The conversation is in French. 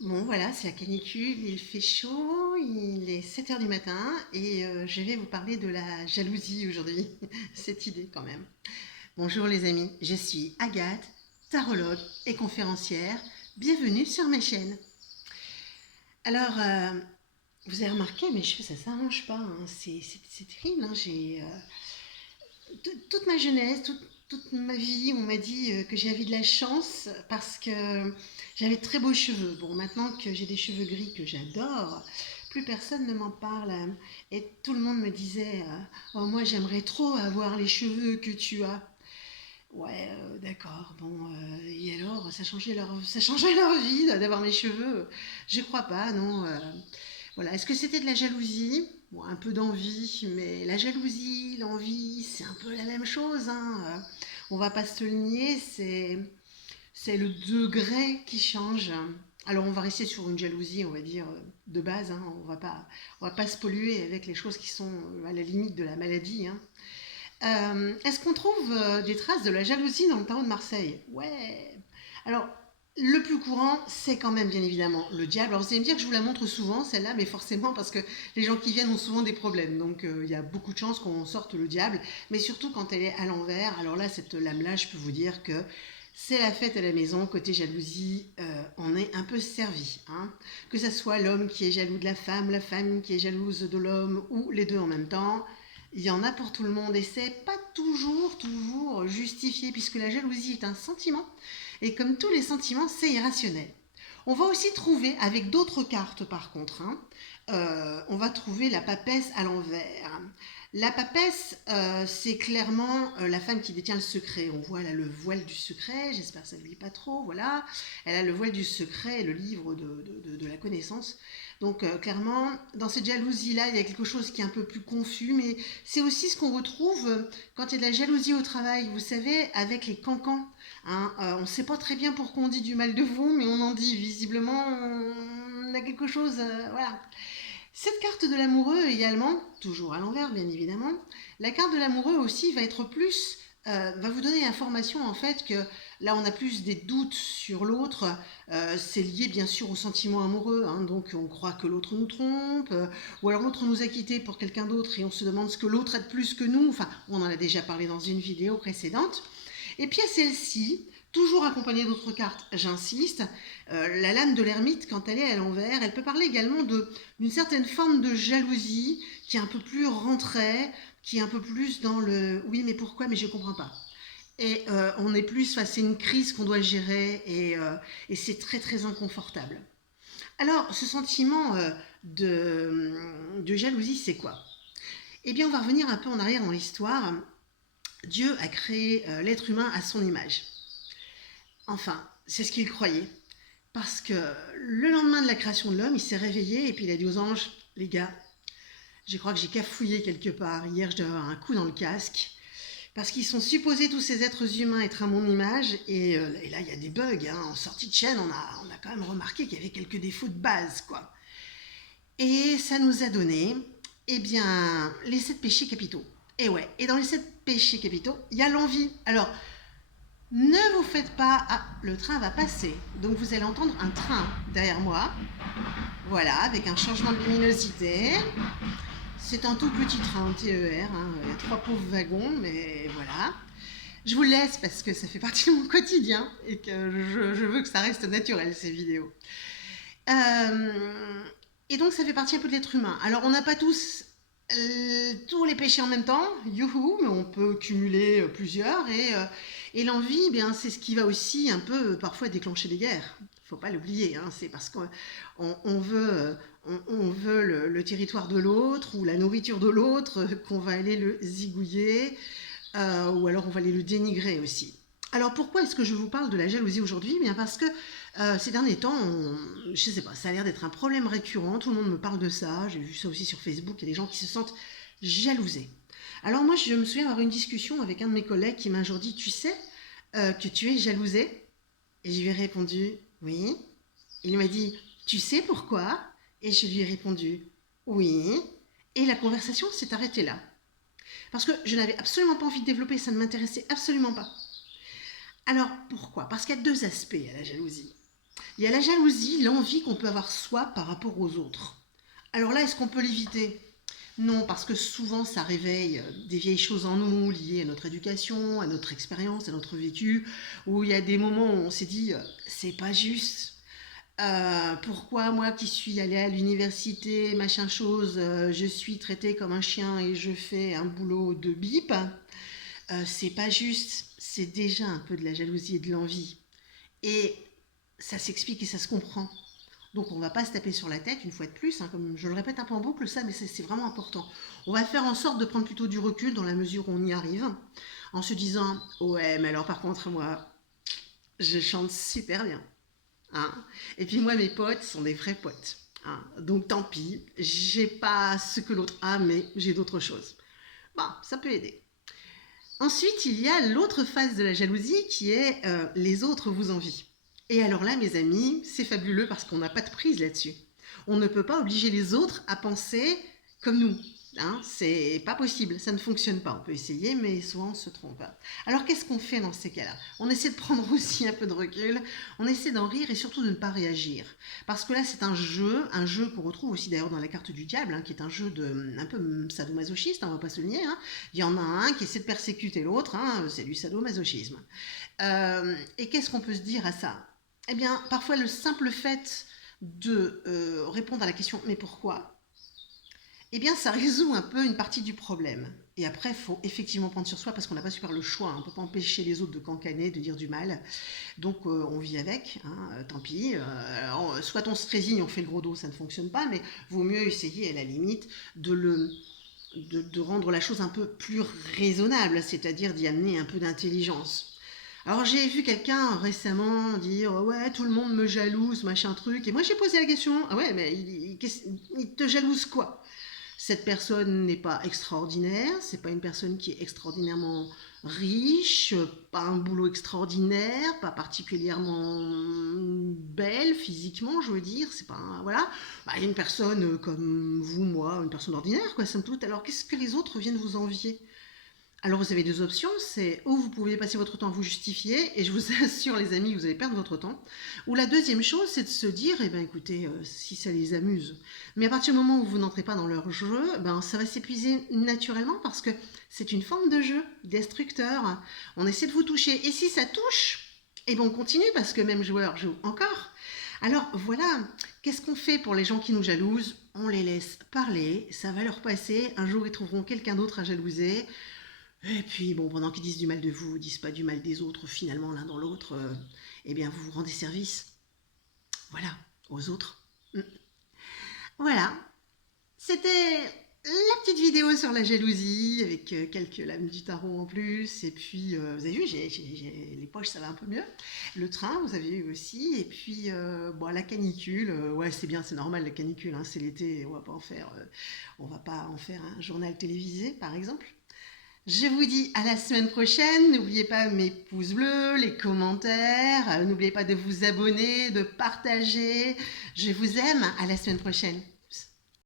Bon, voilà, c'est la canicule, il fait chaud, il est 7 heures du matin et je vais vous parler de la jalousie aujourd'hui. Cette idée quand même. Bonjour les amis, je suis Agathe, tarologue et conférencière. Bienvenue sur ma chaîne. Alors, vous avez remarqué, mes cheveux, ça s'arrange pas, hein. C'est terrible, hein. Toute ma jeunesse, toute ma vie, on m'a dit que j'avais de la chance parce que j'avais de très beaux cheveux. Bon, maintenant que j'ai des cheveux gris que j'adore, plus personne ne m'en parle. Et tout le monde me disait oh, moi, j'aimerais trop avoir les cheveux que tu as. Ouais, d'accord, bon, et alors, ça changeait leur vie d'avoir mes cheveux. Je crois pas, non. Voilà, est-ce que c'était de la jalousie? Bon, un peu d'envie, mais la jalousie, l'envie, c'est un peu la même chose, hein. On va pas se le nier, c'est le degré qui change. Alors on va rester sur une jalousie, on va dire, de base, hein. On va pas se polluer avec les choses qui sont à la limite de la maladie, hein. Est-ce qu'on trouve des traces de la jalousie dans le tarot de Marseille? Ouais. Alors, le plus courant, c'est quand même bien évidemment le diable. Alors, vous allez me dire que je vous la montre souvent, celle-là, mais forcément parce que les gens qui viennent ont souvent des problèmes. Donc, il y a beaucoup de chances qu'on sorte le diable. Mais surtout quand elle est à l'envers. Alors là, cette lame-là, je peux vous dire que c'est la fête à la maison. Côté jalousie, on est un peu servi, hein. Que ce soit l'homme qui est jaloux de la femme qui est jalouse de l'homme, ou les deux en même temps. Il y en a pour tout le monde et c'est pas toujours justifié puisque la jalousie est un sentiment et comme tous les sentiments, c'est irrationnel. On va aussi trouver avec d'autres cartes par contre, hein, on va trouver la papesse à l'envers. La papesse, c'est clairement la femme qui détient le secret. On voit, elle a le voile du secret, j'espère que ça ne lui pas trop, voilà. Elle a le voile du secret, le livre de la connaissance. Donc clairement, dans cette jalousie-là, il y a quelque chose qui est un peu plus confus, mais c'est aussi ce qu'on retrouve quand il y a de la jalousie au travail, vous savez, avec les cancans. Hein, on ne sait pas très bien pourquoi on dit du mal de vous, mais on en dit. Visiblement, on a quelque chose, voilà. Cette carte de l'amoureux également, toujours à l'envers bien évidemment, la carte de l'amoureux aussi va être plus, va vous donner l'information en fait que là on a plus des doutes sur l'autre, c'est lié bien sûr au sentiment amoureux, hein, donc on croit que l'autre nous trompe, ou alors l'autre nous a quittés pour quelqu'un d'autre et on se demande ce que l'autre a de plus que nous, enfin on en a déjà parlé dans une vidéo précédente. Et puis à celle-ci, toujours accompagnée d'autres cartes, j'insiste, la lame de l'ermite, quand elle est à l'envers, elle peut parler également d'une certaine forme de jalousie qui est un peu plus rentrée, qui est un peu plus dans le oui, mais pourquoi, mais je ne comprends pas. Et on est plus face à une crise qu'on doit gérer et c'est très inconfortable. Alors, ce sentiment de jalousie, c'est quoi? Eh bien, on va revenir un peu en arrière dans l'histoire. Dieu a créé l'être humain à son image. Enfin, c'est ce qu'il croyait. Parce que le lendemain de la création de l'homme, il s'est réveillé et puis il a dit aux anges, les gars, je crois que j'ai cafouillé quelque part. Hier, je devais avoir un coup dans le casque. Parce qu'ils sont supposés, tous ces êtres humains, être à mon image. Et là, il y a des bugs, hein. En sortie de chaîne, on a quand même remarqué qu'il y avait quelques défauts de base, quoi. Et ça nous a donné, eh bien, les 7 péchés capitaux. Et ouais, et dans les 7 péchés capitaux, il y a l'envie. Alors, ne vous faites pas... Ah, le train va passer. Donc vous allez entendre un train derrière moi. Voilà, avec un changement de luminosité. C'est un tout petit train TER. Hein. Il y a 3 pauvres wagons, mais voilà. Je vous laisse parce que ça fait partie de mon quotidien et que je veux que ça reste naturel, ces vidéos. Et donc ça fait partie un peu de l'être humain. Alors on n'a pas tous les péchés en même temps, youhou, mais on peut cumuler plusieurs et l'envie, eh bien, c'est ce qui va aussi un peu parfois déclencher des guerres. Faut pas l'oublier, hein, c'est parce qu'on veut, on veut le territoire de l'autre ou la nourriture de l'autre qu'on va aller le zigouiller ou alors on va aller le dénigrer aussi. Alors pourquoi est-ce que je vous parle de la jalousie aujourd'hui? Bien parce que ces derniers temps, je sais pas, ça a l'air d'être un problème récurrent, tout le monde me parle de ça, j'ai vu ça aussi sur Facebook, il y a des gens qui se sentent jalousés. Alors moi, je me souviens avoir eu une discussion avec un de mes collègues qui m'a un jour dit, tu sais que tu es jalousé? Et je lui ai répondu, oui. Il m'a dit, tu sais pourquoi? Et je lui ai répondu, oui. Et la conversation s'est arrêtée là. Parce que je n'avais absolument pas envie de développer, ça ne m'intéressait absolument pas. Alors pourquoi? Parce qu'il y a 2 aspects à la jalousie. Il y a la jalousie, l'envie qu'on peut avoir soi par rapport aux autres. Alors là, est-ce qu'on peut l'éviter? Non, parce que souvent ça réveille des vieilles choses en nous liées à notre éducation, à notre expérience, à notre vécu, où il y a des moments où on s'est dit c'est pas juste. Pourquoi moi qui suis allée à l'université, machin chose, je suis traitée comme un chien et je fais un boulot de bip. C'est pas juste, c'est déjà un peu de la jalousie et de l'envie. Et ça s'explique et ça se comprend. Donc on ne va pas se taper sur la tête une fois de plus, hein, comme je le répète un peu en boucle, ça, mais c'est vraiment important. On va faire en sorte de prendre plutôt du recul dans la mesure où on y arrive, en se disant ouais, mais alors par contre moi, je chante super bien, hein. Et puis moi mes potes sont des vrais potes, hein. Donc tant pis, j'ai pas ce que l'autre a, mais j'ai d'autres choses. Bon, ça peut aider. Ensuite, il y a l'autre phase de la jalousie qui est les autres vous envient. Et alors là, mes amis, c'est fabuleux parce qu'on n'a pas de prise là-dessus. On ne peut pas obliger les autres à penser comme nous. Hein, c'est pas possible, ça ne fonctionne pas. On peut essayer, mais souvent on se trompe. Alors qu'est-ce qu'on fait dans ces cas-là? On essaie de prendre aussi un peu de recul, on essaie d'en rire et surtout de ne pas réagir. Parce que là, c'est un jeu qu'on retrouve aussi d'ailleurs dans la carte du diable, hein, qui est un jeu un peu sadomasochiste, hein, on va pas se le nier. Hein. Il y en a un qui essaie de persécuter l'autre, hein, c'est du sadomasochisme. Et qu'est-ce qu'on peut se dire à ça? Eh bien, parfois le simple fait de répondre à la question mais pourquoi, eh bien ça résout un peu une partie du problème. Et après, il faut effectivement prendre sur soi parce qu'on n'a pas super le choix. Hein. On ne peut pas empêcher les autres de cancaner, de dire du mal. Donc on vit avec, hein, tant pis. Soit on se résigne, on fait le gros dos, ça ne fonctionne pas, mais vaut mieux essayer à la limite de rendre la chose un peu plus raisonnable, c'est-à-dire d'y amener un peu d'intelligence. Alors j'ai vu quelqu'un récemment dire ouais tout le monde me jalouse machin truc et moi j'ai posé la question ah ouais mais il te jalouse quoi? Cette personne n'est pas extraordinaire, c'est pas une personne qui est extraordinairement riche, pas un boulot extraordinaire, pas particulièrement belle physiquement, je veux dire, c'est pas voilà, bah, une personne comme vous, moi, une personne ordinaire quoi, somme toute. Alors qu'est-ce que les autres viennent vous envier? Alors vous avez deux options, c'est ou vous pouvez passer votre temps à vous justifier, et je vous assure les amis, vous allez perdre votre temps, ou la deuxième chose, c'est de se dire, eh ben écoutez, si ça les amuse, mais à partir du moment où vous n'entrez pas dans leur jeu, ben ça va s'épuiser naturellement parce que c'est une forme de jeu destructeur. On essaie de vous toucher, et si ça touche, eh ben on continue parce que même joueur joue encore. Alors voilà, qu'est-ce qu'on fait pour les gens qui nous jalousent? On les laisse parler, ça va leur passer, un jour ils trouveront quelqu'un d'autre à jalouser. Et puis, bon, pendant qu'ils disent du mal de vous, ils disent pas du mal des autres, finalement, l'un dans l'autre, eh bien, vous vous rendez service, voilà, aux autres. Mm. Voilà, c'était la petite vidéo sur la jalousie, avec quelques lames du tarot en plus, et puis, vous avez vu, les poches, ça va un peu mieux. Le train, vous avez vu aussi, et puis, bon, la canicule, ouais, c'est bien, c'est normal, la canicule, hein, c'est l'été, on va pas en faire un journal télévisé, par exemple. Je vous dis à la semaine prochaine. N'oubliez pas mes pouces bleus, les commentaires. N'oubliez pas de vous abonner, de partager. Je vous aime. À la semaine prochaine.